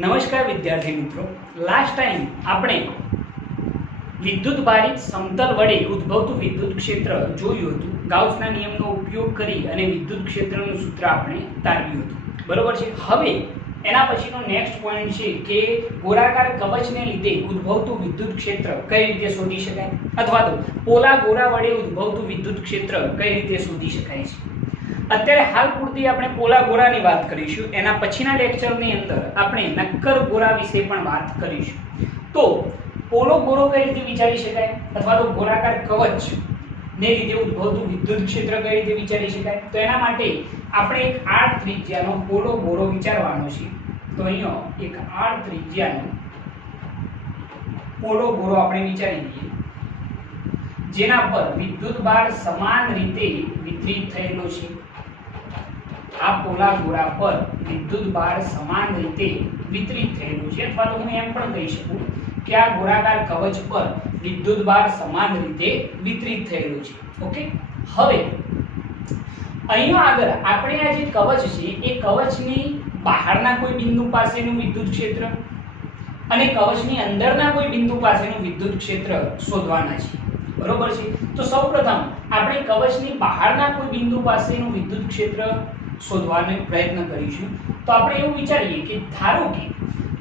નમસ્કાર વિદ્યાર્થી મિત્રો, લાસ્ટ ટાઈમ આપણે વિદ્યુત ભારિત સમતલ વડે ઉદ્ભવતું વિદ્યુત ક્ષેત્ર જોયું હતું. ગાઉસના નિયમનો ઉપયોગ કરી અને વિદ્યુત ક્ષેત્રનું સૂત્ર આપણે તારવ્યું હતું, બરોબર છે. હવે એના પછીનો નેક્સ્ટ પોઈન્ટ છે કે ગોળાકાર કવચને લીધે ઉદ્ભવતું વિદ્યુત ક્ષેત્ર કઈ રીતે શોધી શકાય, અથવા તો પોલા ગોળા વડે ઉદ્ભવતું વિદ્યુત ક્ષેત્ર કઈ રીતે શોધી શકાય છે. અત્યારે હાલ પૂરતી આપણે પોલા ગોળાની વાત કરીશું. એના પછીના લેક્ચરની અંદર આપણે નક્કર ગોળા વિશે પણ વાત કરીશું. તો પોલો ગોળો કઈ રીતે વિચારી શકાય, અથવા તો ગોળાકાર કવચ ને લીધે ઉદ્ભવતું વિદ્યુત ક્ષેત્ર કઈ રીતે વિચારી શકાય, તો એના માટે આપણે એક r ત્રિજ્યાનો પોલો ગોળો વિચારવાનો છે. તો અહીંયા એક r ત્રિજ્યાનો પોલો ગોળો આપણે વિચારી લઈએ, જેના પર વિદ્યુત ભાર સમાન રીતે વિતરિત થયેલો છે. આ પોલા ગોળા પર વિદ્યુત ભાર સમાન રીતે વિતરિત થયેલો છે, અથવા તો હું એમ પણ કહી શકું કે આ ગોળાકાર કવચ પર વિદ્યુત ભાર સમાન રીતે વિતરિત થયેલો છે. ઓકે, હવે અહીંયા આગળ આપણે આ જે કવચ છે એ કવચની બહારના કોઈ બિંદુ પાસેનું વિદ્યુત ક્ષેત્ર અને કવચની અંદરના કોઈ બિંદુ પાસેનું વિદ્યુત ક્ષેત્ર શોધવાના છે, બરોબર છે. તો સૌપ્રથમ આપણે કવચની બહારના કોઈ બિંદુ પાસેનું વિદ્યુત ક્ષેત્ર શોધવાનો પ્રયત્ન કરીશું. તો આપણે એવું વિચારીએ કે ધારો કે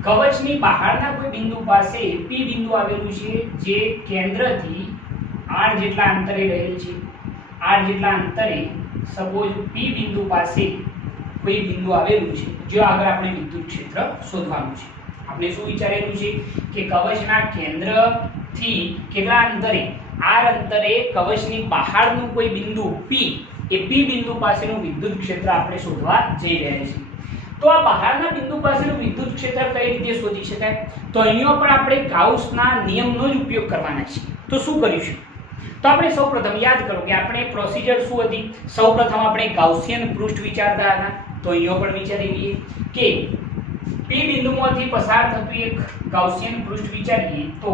કવચની બહારના કોઈ બિંદુ પાસે P બિંદુ આવેલું છે, જે કેન્દ્રથી r જેટલા અંતરે રહેલ છે. r જેટલા અંતરે સપોઝ P બિંદુ પાસે કોઈ બિંદુ આવેલું છે, જો આગળ આપણે વિદ્યુત ક્ષેત્ર શોધવાનું છે. આપણે શું વિચારેલું છે કે કવચના કેન્દ્રથી કેટલા અંતરે, r અંતરે કવચની બહારનું કોઈ બિંદુ P, એ P બિંદુ પાસેનું વિદ્યુત ક્ષેત્ર આપણે શોધવા જઈ રહ્યા છીએ. તો આ બહારના બિંદુ પાસેનું વિદ્યુત ક્ષેત્ર કઈ રીતે શોધી શકાય, તો અહીંયા પણ આપણે ગાઉસના નિયમનો જ ઉપયોગ કરવાના છે. તો શું કરીશું, તો આપણે સૌપ્રથમ યાદ કરો કે આપણે પ્રોસિજર શું હતી. સૌપ્રથમ આપણે ગાઉસિયન પૃષ્ઠ વિચારતા હતા. તો અહીંયા પણ વિચારી લઈએ કે P બિંદુમાંથી પસાર થતું એક ગાઉસિયન પૃષ્ઠ વિચારીએ તો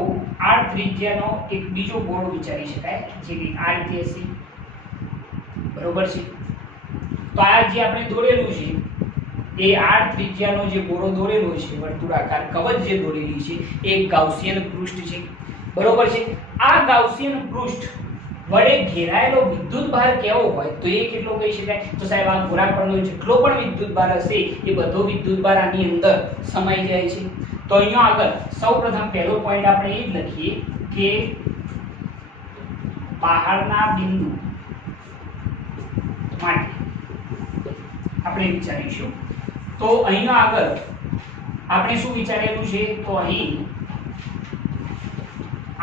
r ત્રિજ્યાનો એક બીજો ગોળો વિચારી શકાય, જે કે આ રીતે હશે, બરોબર છે. તો આ જે આપણે દોરેલું છે એ r ત્રિજ્યાનો જે ગોળો દોરેલો છે, વર્તુળાકાર કવચ જે દોરેલી છે, એ ગાઉસિયન પૃષ્ઠ છે, બરોબર છે. આ ગાઉસિયન પૃષ્ઠ વડે ઘેરાયેલો વિદ્યુત ભાર કેવો હોય, તો એ કેટલો કહી શકાય, તો સાહેબ આ ગોળા પરનો જેટલો પણ વિદ્યુત ભાર હશે એ બધો વિદ્યુત ભાર આની અંદર સમાઈ જાય છે. તો અહીંયા આગળ સૌપ્રથમ પહેલો પોઈન્ટ આપણે એ જ લખીએ કે બહારના બિંદુ માટે આપણે વિચારીશું. તો અહીંયા આગળ આપણે શું વિચારેલું છે, તો અહીં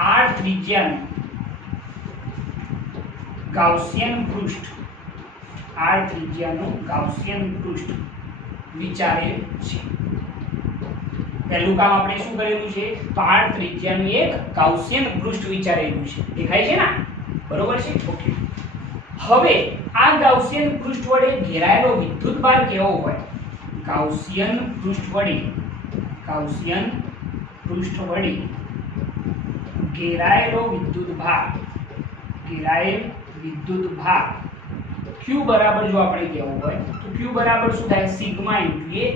r ત્રિજ્યાનું ગાઉસિયન પૃષ્ઠ, r ત્રિજ્યાનું ગાઉસિયન પૃષ્ઠ વિચારેલ છે. પહેલું કામ આપણે શું કરેલું છે, તો r ત્રિજ્યાનું એક ગાઉસિયન પૃષ્ઠ વિચારેલું છે. દેખાય છે ને, બરોબર છે. ઓકે, હવે આ ગાઉસિયન પૃષ્ઠ વડે ઘેરાયેલો વિદ્યુત ભાર કેવો હોય, ગાઉસિયન પૃષ્ઠ વડે ઘેરાયેલો વિદ્યુત ભાર q બરાબર જો આપણે કહેવું હોય તો q બરાબર શું થાય, સિગ્મા ઇન્ટુ a.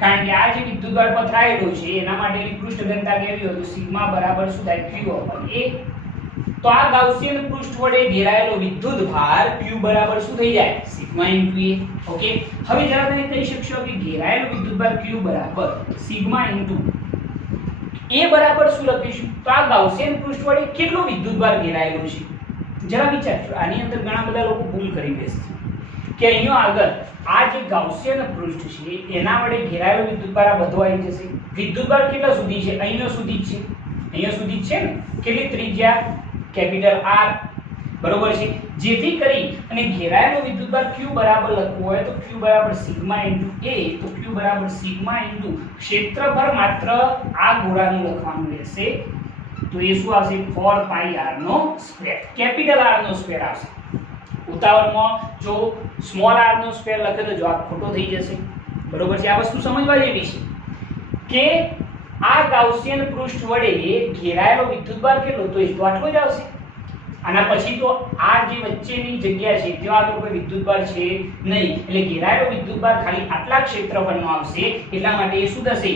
કારણ કે આ જે વિદ્યુત ભાર પથરાયેલો છે એના માટેની પૃષ્ઠ ઘનતા કેવી હોય, તો સિગ્મા બરાબર શું થાય, q upon a. તો આ ગાઉસિયન પૃષ્ઠ વડે ઘેરાયેલો વિદ્યુત ભાર q બરાબર શું થઈ જાય, સિગ્મા ઇન્ટુ a. ઓકે, હવે જરા તમે કહી શકશો કે ઘેરાયેલો વિદ્યુત ભાર q બરાબર સિગ્મા ઇન્ટુ a બરાબર શું લખીશું, તો આ ગાઉસિયન પૃષ્ઠ વડે કેટલો વિદ્યુત ભાર ઘેરાયેલો છે, જરા વિચારજો. આની અંદર ઘણા બધા લોકો ભૂલ કરી બેસે કે અહીંયા આગળ આ જે ગાઉસિયન પૃષ્ઠ છે એના વડે ઘેરાયેલો વિદ્યુત ભાર આ બધો આવી જશે. વિદ્યુત ભાર કેટલા સુધી છે, અહીંયા સુધી જ છે, અહીંયા સુધી જ છે ને. કેટલી ત્રિજ્યા, કેપિટલ R, બરોબર છે. જેથી કરી અને ઘેરાયેલો વિદ્યુત ભાર q બરાબર લખવું હોય તો q બરાબર સિગ્મા ઇન્ટુ a, તો q બરાબર સિગ્મા ઇન્ટુ ક્ષેત્રફળ માત્ર આ ગોળાનું લખવાનું રહેશે. તો એ શું આવશે, 4 પાઈ r નો સ્ક્વેર, કેપિટલ R નો સ્ક્વેર આવશે. ઉતાવળમાં જો સ્મોલ r નો સ્ક્વેર લખે તો જવાબ ખોટો થઈ જશે, બરોબર છે. આ વસ્તુ સમજવા જેવી છે કે આ ગાઉસિયન પૃષ્ઠ વડે ઘેરાયેલો વિદ્યુત ભાર કેટલો, તો એ તો આટલો જ આવશે. આના પછી તો આ જે વચ્ચેની જગ્યા છે ત્યાં આગળ કોઈ વિદ્યુત ભાર છે નહીં, એટલે ઘેરાયેલો વિદ્યુત ભાર ખાલી આટલા ક્ષેત્રફળનો આવશે. એટલા માટે એ શું થશે,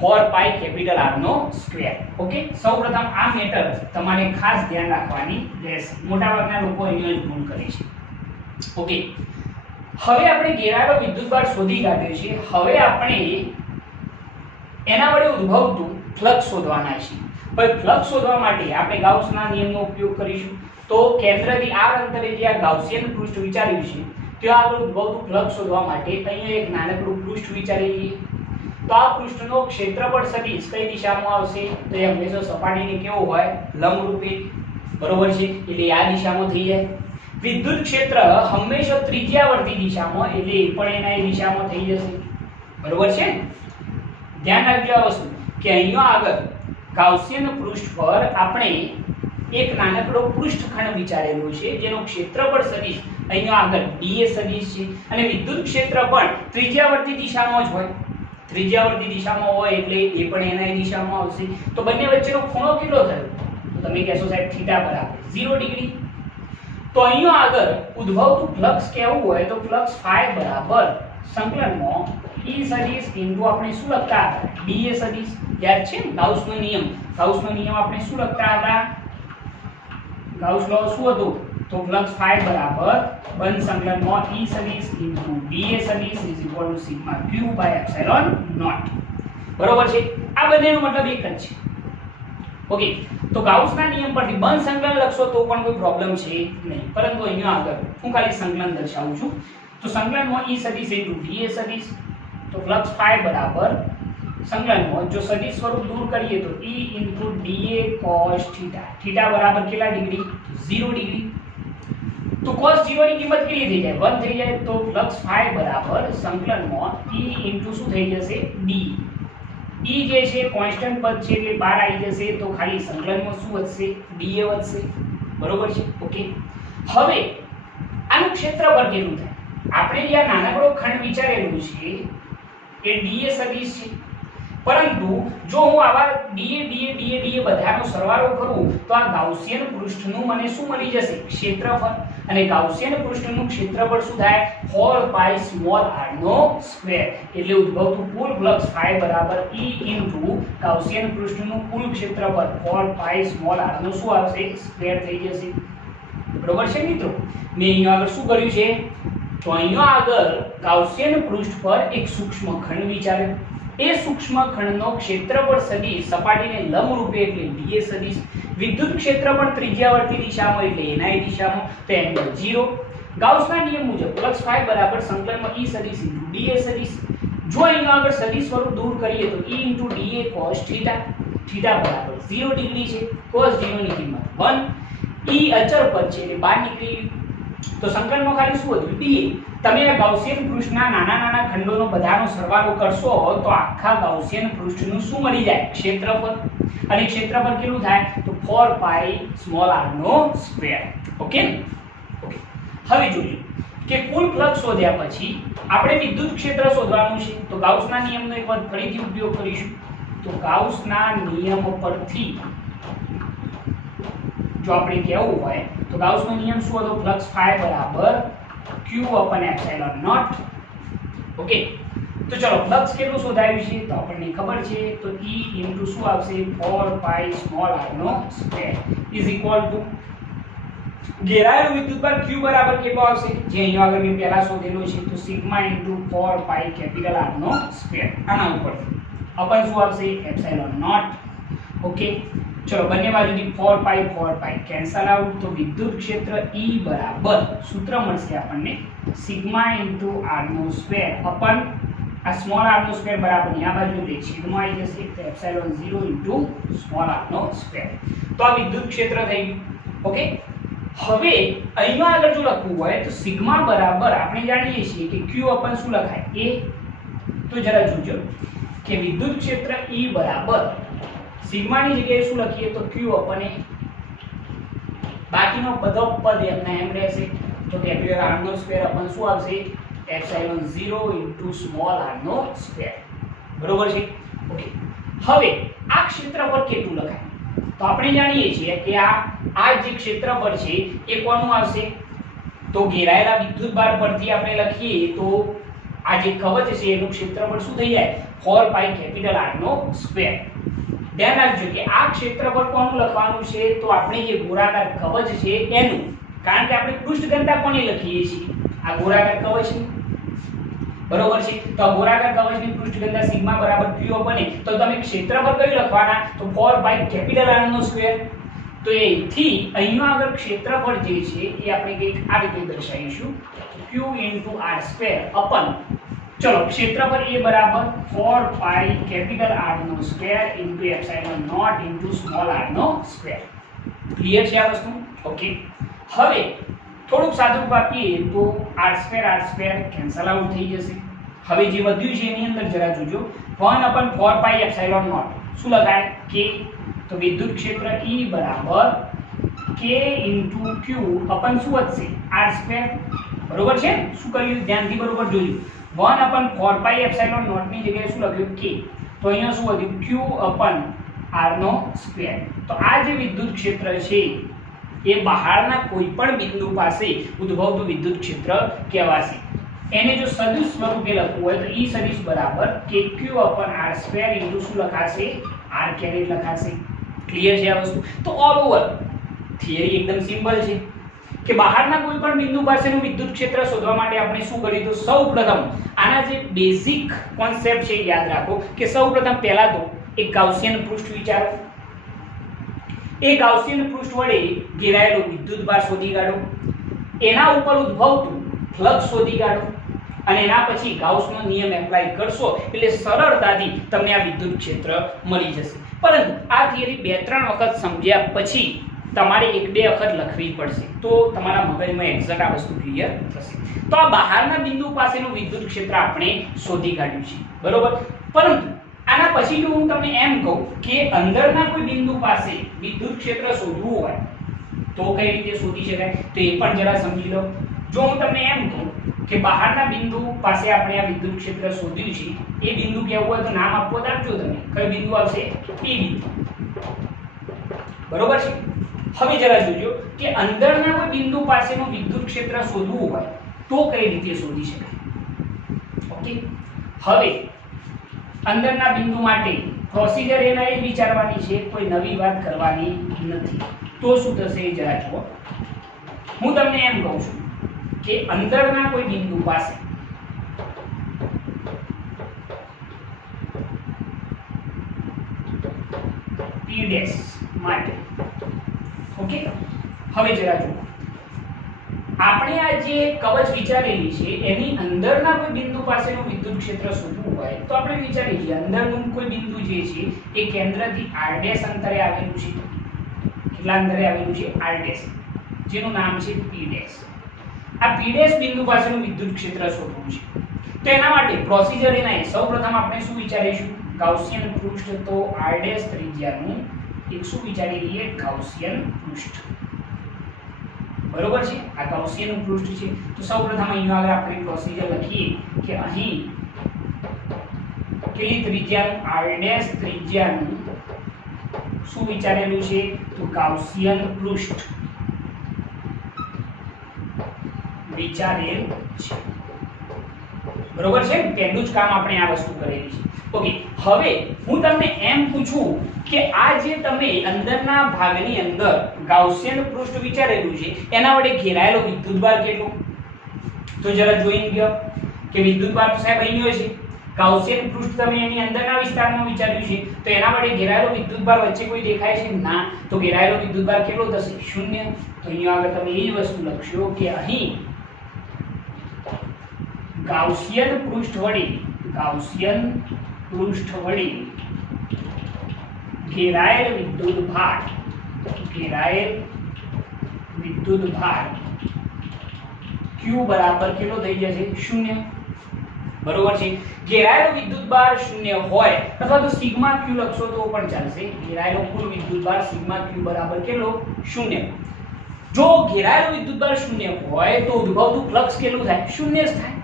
4 પાઈ કેપિટલ R નો સ્ક્વેર. ઓકે, સૌપ્રથમ આ મેટર તમારે ખાસ ધ્યાન રાખવાની રહેશે. મોટાભાગના લોકો અહીંયા જ ભૂલ કરે છે. ઓકે, હવે આપણે ઘેરાયેલો વિદ્યુતભાર શોધી કાઢ્યો છે. હવે આપણે એના વડે ઉદ્ભવતું ફ્લક્સ શોધવાના છે. પણ ફ્લક્સ શોધવા માટે આપણે ગાઉસના નિયમનો ઉપયોગ કરીશું. તો કેન્દ્રથી r અંતરે જે આ ગાઉસિયન પૃષ્ઠ વિચાર્યું છે ત્યાં આગળ ઉદ્ભવતું ફ્લક્સ શોધવા માટે અહીંયા એક નાનકડું પૃષ્ઠ વિચારી લઈએ. તો આ પૃષ્ઠનો ક્ષેત્રફળ સદિશ કઈ દિશામાં આવશે? તો એ હંમેશા સપાટીને કેવો હોય? લંબરૂપે. બરોબર છે, એટલે આ દિશામાં થઈ જાય. વિદ્યુત ક્ષેત્ર હંમેશા ત્રિજ્યાવર્તી દિશામાં, એટલે એ પણ એના એ દિશામાં થઈ જશે. બરોબર છે, ધ્યાન રાખજો આ વસ્તુ કે અહીંયા આગળ ગાઉસિયન પૃષ્ઠ પર આપણે એક નાનકડો પૃષ્ઠખંડ વિચારેલો છે જેનો ક્ષેત્રફળ સદિશ અહીંયા આગળ dA સદિશ છે અને વિદ્યુત ક્ષેત્ર પણ ત્રિજ્યાવર્તી દિશામાં જ હોય. ત્રિજ્યાવર્તી દિશામાં હોય એટલે એ પણ એના દિશામાં આવશે. તો બંને વચ્ચેનો ખૂણો કેટલો થયો? તો તમે કહેશો સાહેબ થીટા બરાબર 0 ડિગ્રી. તો અહીંયા આગળ ઉદ્ભવતું ફ્લક્સ કેવું હોય? તો ફ્લક્સ phi બરાબર સંકલનમાં E સદિશ ઇન્ટુ આપણે શું લખતા હતા? dA સદિશ. યાદ છે ગાઉસનો નિયમ? ગાઉસનો નિયમ આપણે શું લખતા હતા? ગાઉસ લો શું હતું? તો ફ્લક્સ phi બરાબર બંધ સંકલનમાં E સદિશ ઇન્ટુ dA સદિશ is equal to sigma q by epsilon naught. બરોબર છે, આ બંનેનો મતલબ એક જ છે. ઓકે, તો ગાઉસના નિયમ પરથી બંધ સંકલન લખશો તો પણ કોઈ પ્રોબ્લેમ છે નહીં, પરંતુ અહીંયા આગળ હું ખાલી સંકલન દર્શાવું છું. તો સંકલનમાં E સદિશ ઇન્ટુ dA સદિશ, તો ફ્લક્સ phi બરાબર સંકલનમાં જો સદિશ સ્વરૂપ દૂર કરીએ તો E into dA cos theta. Theta બરાબર કેટલા ડિગ્રી? 0 ડિગ્રી. તો cos 0 ની કિંમત કેટલી થઈ જાય? 1 થઈ જાય. તો ફ્લક્સ phi બરાબર સંકલનમાં E ઇન્ટુ શું થઈ જશે? d. E જે છે કોન્સ્ટન્ટ પદ છે એટલે બહાર આવી જશે. તો ખાલી સંકલનમાં શું વધશે? dA વધશે. બરોબર છે. ઓકે, હવે આનું ક્ષેત્રફળ કેટલું થાય? આપણે જે આ નાનકડો ખંડ વિચારેલું છે એ dA સદિશ છે, પરંતુ જો હું આવા dA બધાનો સરવાળો કરું તો આ ગાઉસિયન પૃષ્ઠનું મને શું મળી જશે? ક્ષેત્રફળ. અને ગાઉસિયન પૃષ્ઠનું ક્ષેત્રફળ શું થાય? 4 પાઈ સ્મોલ r નો સ્ક્વેર. એટલે ઉદ્ભવતું કુલ ફ્લક્સ phi બરાબર E ઇન્ટુ ગાઉસિયન પૃષ્ઠનું કુલ ક્ષેત્રફળ 4 પાઈ સ્મોલ r નો શું આવશે? સ્ક્વેર થઈ જશે. બરોબર છે મિત્રો? મેં અહીંયા આગળ શું કર્યું છે? તો અહીંયા આગળ ગાઉસિયન પૃષ્ઠ પર એક સૂક્ષ્મ ખંડ વિચાર્યો. એ સૂક્ષ્મ ખંડનો ક્ષેત્રફળ સદિશ સપાટીને લંબરૂપે એટલે dA સદિશ, વિદ્યુત ક્ષેત્ર પણ ત્રિજ્યાવર્તી દિશામાં એટલે એના દિશામાં, તો એંગલ 0. ગાઉસના નિયમ મુજબ ફ્લક્સ phi બરાબર સંકલનમાં E સદિશ ઇન્ટુ dA સદિશ. જો અહીંયા આગળ સદિશ સ્વરૂપ દૂર કરીએ તો E into dA cos theta. Theta બરાબર 0 ડિગ્રી છે. cos 0 ની કિંમત 1. E અચળ પદ છે એટલે બહાર નીકળી. તો સંકલનમાં ખાલી શું હતું? dA. તમે આ ગાઉસિયન પૃષ્ઠના નાના ખંડોનો બધાનો સરવાળો કરશો તો આખા ગાઉસિયન પૃષ્ઠનું શું મળી જાય? ક્ષેત્રફળ. અને ક્ષેત્રફળ કેટલું થાય? તો 4 પાઈ સ્મોલ r નો સ્ક્વેર. Okay, okay. હવે જોઈએ કે કુલ ફ્લક્સ શોધ્યા પછી આપણે વિદ્યુત ક્ષેત્ર શોધવાનું છે. તો ગાઉસના નિયમનો એક વાર ફરીથી ઉપયોગ કરીશું. તો ગાઉસના નિયમ પરથી જો આપણે કહેવું હોય તો ગાઉસનો નિયમ શું હતો? ફ્લક્સ phi બરાબર q upon epsilon naught. Okay, તો ચલો ફ્લક્સ કેટલું શોધાયું છે? તો આપણને ખબર છે. તો E ઇન્ટુ શું આવશે? 4 પાઈ સ્મોલ r નો સ્ક્વેર ઇઝ ઇક્વલ ટુ ઘેરાયેલો વિદ્યુતભાર q બરાબર કેટલો આવશે? જે અહીંયા આગળ મેં પહેલા શોધેલો છે. તો sigma into 4 pi capital R નો સ્ક્વેર. આના ઉપરથી અપન શું આવશે? Epsilon not. ઓકે, ચલો બંને બાજુથી 4 પાઈ કેન્સલ આઉટ. તો વિદ્યુત ક્ષેત્ર E બરાબર સૂત્ર મળશે આપણને સિગ્મા ઇન્ટુ r નો સ્ક્વેર અપન આ સ્મોલ r નો સ્ક્વેર બરાબર આ બાજુ એટલે છેદમાં આવી જશે. તો એપ્સિલોન 0 ઇન્ટુ સ્મોલ r નો સ્ક્વેર. તો આ વિદ્યુત ક્ષેત્ર થઈ ગયું. ઓકે, હવે અહીંયા આગળ જો લખવું હોય તો સિગ્મા બરાબર આપણે જાણીએ છીએ કે q અપન શું લખાય? a. તો જરા જોજો કે વિદ્યુત ક્ષેત્ર E બરાબર સિગ્માની જગ્યાએ શું લખીએ? તો q અપન a. બાકીનો બધો પદ એમના એમ રહેશે. તો કેપિટલ R નો સ્ક્વેર અપન શું આવશે? એપ્સિલોન 0 ઇન્ટુ સ્મોલ r નો સ્ક્વેર. બરોબર છે? ઓકે, હવે આ ક્ષેત્રફળ કેટલું લખાય? તો આપણે જાણીએ છીએ કે આ જે ક્ષેત્રફળ છે એ કોનું આવશે? તો ઘેરાયેલા વિદ્યુતભાર પરથી આપણે લખીએ તો આ જે કવચ છે એનું ક્ષેત્રફળ શું થઈ જાય 4 પાઈ કેપિટલ R નો સ્ક્વેર. ધ્યાન રાખજો કે આ ક્ષેત્રફળ કોનું લખવાનું છે તો આપણે જે ગોળાકાર કવચ છે એનું, કારણ કે આપણે પૃષ્ઠ ઘનતા કોની લખીએ છીએ આ ગોળાકાર કવચની, બરોબર છે. તો આ ગોળાકાર કવચની પૃષ્ઠ ઘનતા સિગ્મા બરાબર q બને તો તમે ક્ષેત્રફળ કયું લખવાના તો 4 પાઈ કેપિટલ R નો સ્ક્વેર. તો એથી અહીંયા આગળ ક્ષેત્રફળ જે છે એ આપણે કંઈક આ રીતે દર્શાવીશું q r² અપન, ચલો ક્ષેત્રફળ એ બરાબર 4 પાઈ કેપિટલ R નો square into epsilon not into small r નો સ્ક્વેર. ક્લિયર છે આ વસ્તુ? ઓકે. હવે થોડુંક સાદું આપીએ તો r² કેન્સલ આઉટ થઈ જશે. હવે જે વધ્યું છે એની અંદર જરા જોજો 1/4 પાઈ એપ્સિલોન નોટ શું લખાય k, તો વિદ્યુત ક્ષેત્ર E બરાબર k ઇન્ટુ q અપન શું વધશે r². બરોબર છે? શું કર્યું ધ્યાનથી બરોબર જોજો. 1/4 પાઈ એપ્સિલોન નોટ ની જગ્યાએ શું લખ્યું k, તો અહીંયા શું વધ્યું q અપન r નો સ્ક્વેર. તો આ જે વિદ્યુત ક્ષેત્ર છે એ બહારના કોઈ પણ બિંદુ પાસે ઉદ્ભવતું વિદ્યુત ક્ષેત્ર કહેવાશે. એને જો સદિશ સ્વરૂપે લખવું હોય તો E સદિશ બરાબર kq અપન r² ઇન્ટુ શું લખાશે r કેરેટ લખાશે. ક્લિયર છે આ વસ્તુ? તો ઓલ ઓવર થિયરી એકદમ સિમ્પલ છે કે બહારના કોઈ પણ બિંદુ પાસેનું વિદ્યુત ક્ષેત્ર શોધવા માટે આપણે શું કર્યું તો સૌપ્રથમ આના જે બેઝિક કોન્સેપ્ટ છે યાદ રાખો કે સૌપ્રથમ પહેલા તો એક ગાઉસિયન પૃષ્ઠ વિચારો. એ ગાઉસિયન પૃષ્ઠ વડે ઘેરાયેલો વિદ્યુતભાર શોધી કાઢો, એના ઉપર ઉદ્ભવતું ફ્લક્સ શોધી કાઢો અને એના પછી ગાઉસનો નિયમ એપ્લાય કરશો એટલે સરળતાથી તમને આ વિદ્યુત ક્ષેત્ર મળી જશે. પરંતુ આ થિયરી 2-3 વખત સમજ્યા પછી તમારે 1-2 વખત લખવી પડશે તો તમારા મગજમાં એક્ઝેક્ટ આ વસ્તુ ક્લિયર થશે. તો આ બહારના બિંદુ પાસેનું વિદ્યુત ક્ષેત્ર આપણે શોધી કાઢ્યું છે, બરોબર. પરંતુ આના પછી જો હું તમને એમ કહું કે અંદરના કોઈ બિંદુ પાસે વિદ્યુત ક્ષેત્ર શોધવું હોય તો કઈ રીતે શોધી શકાય તો એ પણ જરા સમજી લો. જો હું તમને એમ કહું કે બહારના બિંદુ પાસે આપણે આ વિદ્યુત ક્ષેત્ર શોધ્યું છે, એ બિંદુ કહેવું હોય તો નામ આપો તો આપજો તમે. કયું બિંદુ આવશે? P બિંદુ, બરોબર છે. હવે જરા જોજો કે અંદરના કોઈ બિંદુ પાસેનું વિદ્યુત ક્ષેત્ર શોધવું હોય તો કઈ રીતે શોધી શકાય? ઓકે. હવે અંદરના બિંદુ માટે પ્રોસિજર એના એ વિચારવાની છે, કોઈ નવી વાત કરવાની નથી. તો શું થશે એ જરા જુઓ. હું તમને એમ કહું છું કે અંદરના કોઈ બિંદુ પાસે P' માટે, ઓકે. હવે જરા જુઓ, આપણે આ જે કવચ વિચારેલી છે એની અંદરના કોઈ બિંદુ પાસેનું વિદ્યુત ક્ષેત્ર શોધવું હોય તો આપણે વિચારી લઈએ અંદરનું કોઈ બિંદુ જે છે એ કેન્દ્રથી r' અંતરે આવેલું છે. કેટલા અંતરે આવેલું છે? r', જેનું નામ છે P'. આ P' બિંદુ પાસેનું વિદ્યુત ક્ષેત્ર શોધવું છે. તો એના માટે પ્રોસિજર એના સૌપ્રથમ આપણે શું વિચારીશું? ગાઉસિયન પૃષ્ઠ. તો r' ત્રિજ્યાનું એક શું વિચારી લઈએ? ગાઉસિયન પૃષ્ઠ, બરોબર છે. આ ગાઉસિયન પૃષ્ઠ છે. તો સૌપ્રથમ અહીંયા આગળ આપણે પ્રોસિજર લખીએ કે અહીં કેટલી ત્રિજ્યાનું r' ત્રિજ્યાનું શું વિચારેલું છે તો ગાઉસિયન પૃષ્ઠ વિચારેલ છે, બરોબર છે. પહેલું જ કામ આપણે આ વસ્તુ કરેલી છે. ઓકે. હવે હું તમને એમ પૂછું કે આ જે તમે અંદરના ભાગની અંદર ગાઉસિયન પૃષ્ઠ વિચારેલું છે એના વડે ઘેરાયેલો વિદ્યુતભાર કેટલો? તો જરા જોઈ ગયો કે વિદ્યુતભાર તો સાહેબ અહીં છે. ગાઉસિયન પૃષ્ઠ તમે એની અંદરના વિસ્તારમાં વિચાર્યું છે તો એના વડે ઘેરાયેલો વિદ્યુતભાર વચ્ચે કોઈ દેખાય છે? ના. તો ઘેરાયેલો વિદ્યુતભાર કેટલો થશે? 0. તો અહીંયા આગળ તમે એ જ વસ્તુ લખશો કે અહીં ગાઉસિયન પૃષ્ઠ વડે ઘેરાયેલ વિદ્યુતભાર q બરાબર કેટલો થઈ જશે? 0. બરોબર છે. ઘેરાયેલો વિદ્યુતભાર 0 હોય અથવા તો સિગ્મા q લખશો તો પણ ચાલશે. ઘેરાયેલો કુલ વિદ્યુતભાર સિગ્મા q બરાબર કેટલો? 0. જો ઘેરાયેલો વિદ્યુતભાર 0 હોય તો ઉદ્ભવતું ફ્લક્સ કેટલું થાય? 0 જ થાય.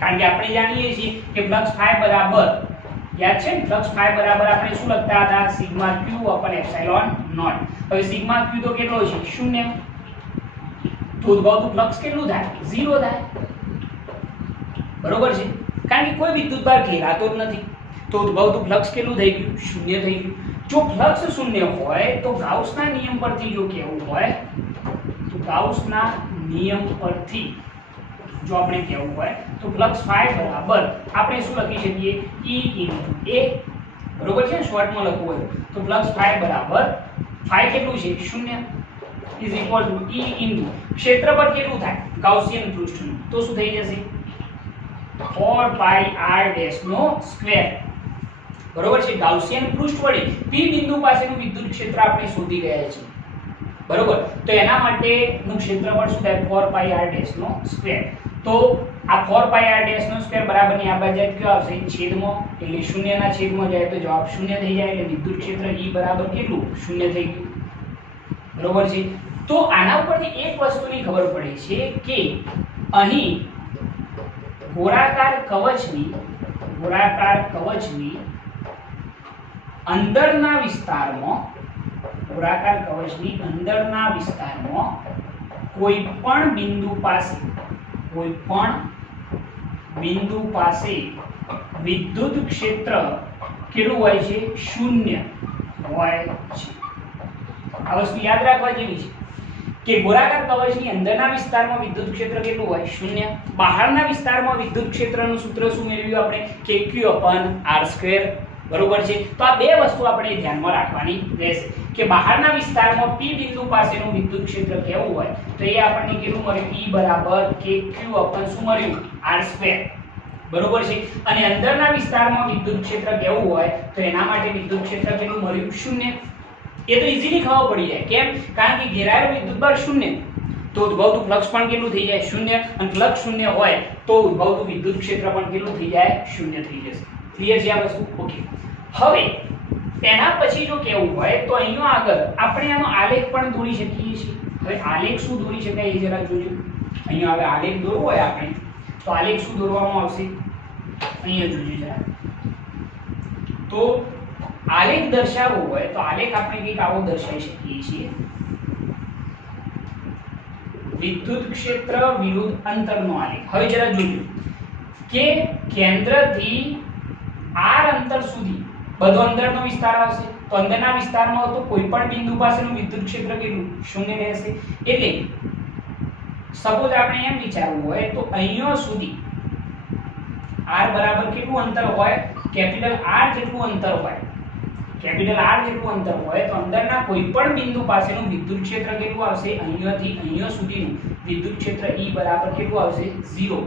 કારણ કે આપણે જાણીએ છીએ કે ફ્લક્સ ફાઈ બરાબર, યાદ છે ને, ફ્લક્સ ફાઈ બરાબર આપણે શું લખતા હતા? Sigma q upon epsilon not. હવે સિગ્મા q તો કેટલો છે? 0. તો ઉદ્ભવતું ફ્લક્સ કેટલું થાય? 0 થાય, બરોબર છે. કારણ કે કોઈ વિદ્યુતભાર ઘેરાતો જ નથી, તો ઉદ્ભવતું ફ્લક્સ કેટલું થઈ ગયું? શૂન્ય થઈ ગયું. જો ફ્લક્સ શૂન્ય હોય તો ગાઉસના નિયમ પરથી જો કહેવું હોય તો ગાઉસના નિયમ પરથી જો આપણે કહેવું હોય તો ફ્લક્સ phi બરાબર આપણે શું લખી શકીએ? E into A, બરોબર છે. શોર્ટમાં લખવું હોય તો ફ્લક્સ phi બરાબર phi કેટલું છે? 0 is equal to E into ક્ષેત્રફળ કેટલું થાય? ગાઉસિયન પૃષ્ઠનું, તો શું થઈ જશે? 4 pi r dash નો સ્ક્વેર, બરોબર છે. ગાઉસિયન પૃષ્ઠ વડે P બિંદુ પાસેનું વિદ્યુત ક્ષેત્ર આપણે શોધી ગયા છીએ, બરોબર. તો એના માટેનું ક્ષેત્રફળ શું થાય? 4 pi r dash નો સ્ક્વેર. તો આ 4 pi r dash નો સ્ક્વેર બરાબરની આ બાજુ કયો આવશે? છેદમાં, એટલે 0 ના છેદમાં જાય તો જવાબ 0 થઈ જાય, એટલે વિદ્યુત ક્ષેત્ર E બરાબર કેટલું? 0 થઈ ગયું, બરોબર છે. તો આના ઉપરથી એક વસ્તુની ખબર પડે છે કે અહીં ગોળાકાર કવચની અંદરના વિસ્તારમાં કોઈ પણ બિંદુ પાસે વિદ્યુત ક્ષેત્ર કેટલું હોય છે? 0 હોય છે. આ વસ્તુ યાદ રાખવા જેવી છે કે ગોળાકાર કવચની અંદરના વિસ્તારમાં વિદ્યુત ક્ષેત્ર કેટલું હોય? 0. બહારના વિસ્તારમાં વિદ્યુત ક્ષેત્રનું સૂત્ર શું મેળવ્યું આપણે? કે Q/r², બરોબર છે. તો આ બે વસ્તુ આપણે ધ્યાનમાં રાખવાની રહેશે કે બહારના વિસ્તારમાં P બિંદુ પાસેનું વિદ્યુત ક્ષેત્ર કેવું હોય તો એ આપણને કેટલું મળ્યું? E બરાબર kq શું મળ્યું? r², બરોબર છે. અને અંદરના વિસ્તારમાં વિદ્યુત ક્ષેત્ર કેવું હોય તો એના માટે વિદ્યુત ક્ષેત્ર કેટલું મળ્યું? 0. એ તો ઈઝીલી ખબર પડી જાય. કેમ? કારણ કે ઘેરાયેલું વિદ્યુતભાર 0, તો ઉદ્ભવતું ફ્લક્સ પણ કેટલું થઈ જાય? 0. અને ફ્લક્સ 0 હોય તો ઉદ્ભવતું વિદ્યુત ક્ષેત્ર પણ કેટલું થઈ જાય? 0 થઈ જશે. ક્લિયર છે આ વસ્તુ? ઓકે. હવે એના પછી જો કેવું હોય તો અહીંયા આગળ આપણે આનો આલેખ પણ દોરી શકીએ છીએ. હવે આલેખ શું દોરી શકાય એ જરા જોજો. અહીંયા હવે આલેખ દોરવો હોય આપણે તો આલેખ શું દોરવામાં આવશે? અહીંયા જોજો જરા. તો આલેખ દર્શાવવો હોય તો આલેખ આપણે કંઈક આવો દર્શાવી શકીએ છીએ. વિદ્યુત ક્ષેત્ર વિરુદ્ધ અંતરનો આલેખ. હવે જરા જોજો કે કેન્દ્રથી r અંતર સુધી બધો અંદરનો વિસ્તાર આવશે, તો અંદરના વિસ્તારમાં તો કોઈ પણ બિંદુ પાસેનું વિદ્યુત ક્ષેત્ર કેટલું? 0 રહેશે. એટલે સપોઝ આપણે એમ વિચારવું હોય તો અહીંયા સુધી r બરાબર કેટલું અંતર હોય? કેપિટલ R જેટલું અંતર હોય. કેપિટલ R જેટલું અંતર હોય તો અંદરના કોઈ પણ બિંદુ પાસેનું વિદ્યુત ક્ષેત્ર કેટલું આવશે? અહીંયાથી અહીંયા સુધીનું વિદ્યુત ક્ષેત્ર E બરાબર કેટલું આવશે? 0.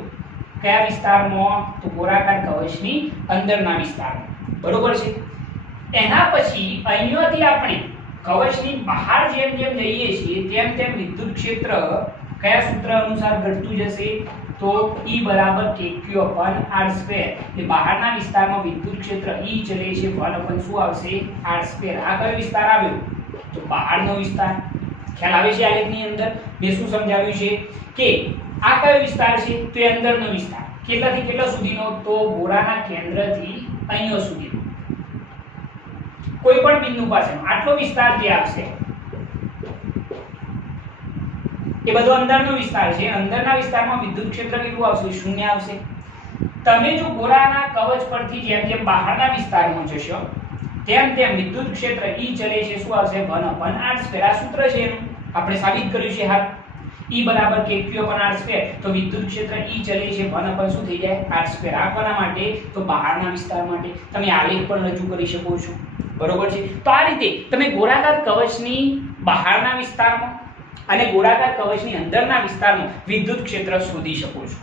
કયા વિસ્તારમાં? તો ગોળાકાર કવચની અંદરના વિસ્તારમાં, બરોબર છે. એના પછી અહીંયાથી આપણે કવચની બહાર જેમ જેમ જઈએ છીએ તેમ તેમ વિદ્યુત ક્ષેત્ર કયા સૂત્ર અનુસાર ઘટતું જશે? તો E બરાબર kq/r². એટલે બહારના વિસ્તારમાં વિદ્યુત ક્ષેત્ર E ચલે છે 1/ શું આવશે? r². આ કયો વિસ્તાર આવ્યો? તો બહારનો વિસ્તાર. ખ્યાલ આવે છે આલેખની અંદર મેં શું સમજાવ્યું છે કે આ કયો વિસ્તાર છે? તો એ અંદરનો વિસ્તાર. કેટલાથી કેટલા સુધીનો? તો ગોળાના કેન્દ્રથી અહીંયા સુધીનો કોઈ પણ બિંદુ પાસેનો આટલો વિસ્તાર જે આવશે એ બધો અંદરનો વિસ્તાર છે. અંદરના વિસ્તારમાં વિદ્યુત ક્ષેત્ર કેટલું આવશે? 0 આવશે. તમે જો ગોળાના કવચ પરથી જેમ જેમ બહારના વિસ્તારમાં જશો તેમ તેમ વિદ્યુત ક્ષેત્ર E ચલે છે શું આવશે? 1/r². આ સૂત્ર છે એનું આપણે સાબિત કર્યું છે. હા, E બરાબર kq/r². તો વિદ્યુત ક્ષેત્ર E ચલે છે 1/ શું થઈ જાય? r². આ કોના માટે? તો બહારના વિસ્તાર માટે. તમે આલેખ પણ રજૂ કરી શકો છો, બરોબર છે. તો આ રીતે તમે ગોળાકાર કવચની બહારના વિસ્તારમાં અને ગોળાકાર કવચની અંદરના વિસ્તારમાં વિદ્યુત ક્ષેત્ર શોધી શકો છો.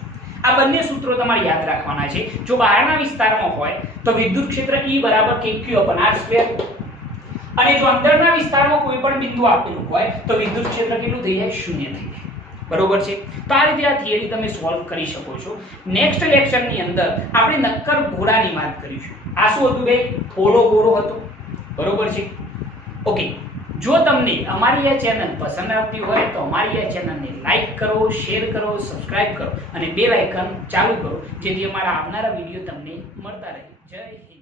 આ બંને સૂત્રો તમારે યાદ રાખવાના છે. જો બહારના વિસ્તારમાં હોય તો વિદ્યુત ક્ષેત્ર E બરાબર kq/r², અને જો અંદરના વિસ્તારમાં કોઈ પણ બિંદુ આપેલું હોય તો વિદ્યુત ક્ષેત્ર કેટલું થઈ જાય? 0 થઈ જાય, બરોબર છે. તો આ રીતે આ થિયરી તમે સોલ્વ કરી શકો છો. નેક્સ્ટ લેક્ચરની અંદર આપણે નક્કર ગોળાની વાત કરીશું. આ શું હતું બે? પોલો ગોળો હતો, બરોબર છે. ઓકે. જો તમને અમારી આ ચેનલ પસંદ આવતી હોય તો અમારી આ ચેનલને લાઈક કરો, શેર કરો, સબસ્ક્રાઇબ કરો અને બેલ આઇકન ચાલુ કરો જેથી અમારા આવનારા વિડીયો તમને મળતા રહે. જય હિન્દ.